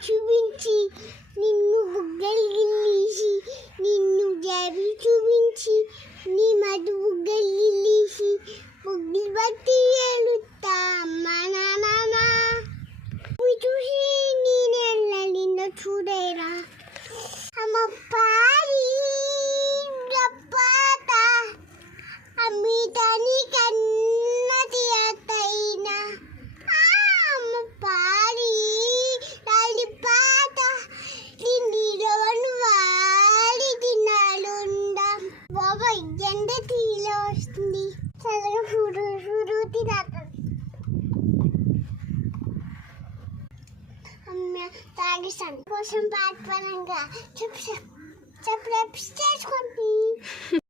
ci vinci, ninnu gallinisi, ninnu devi ci vinci, ni madu gallinisi, pugli batti e lutta, ma na na na. Qui tu si ninnella linda ciudera. Amo pari, la pata, amita ni canna. Ni. Sa'n rhwyrwyr, rhwyrwyr di dad. Amia, da ag ysan. yn bad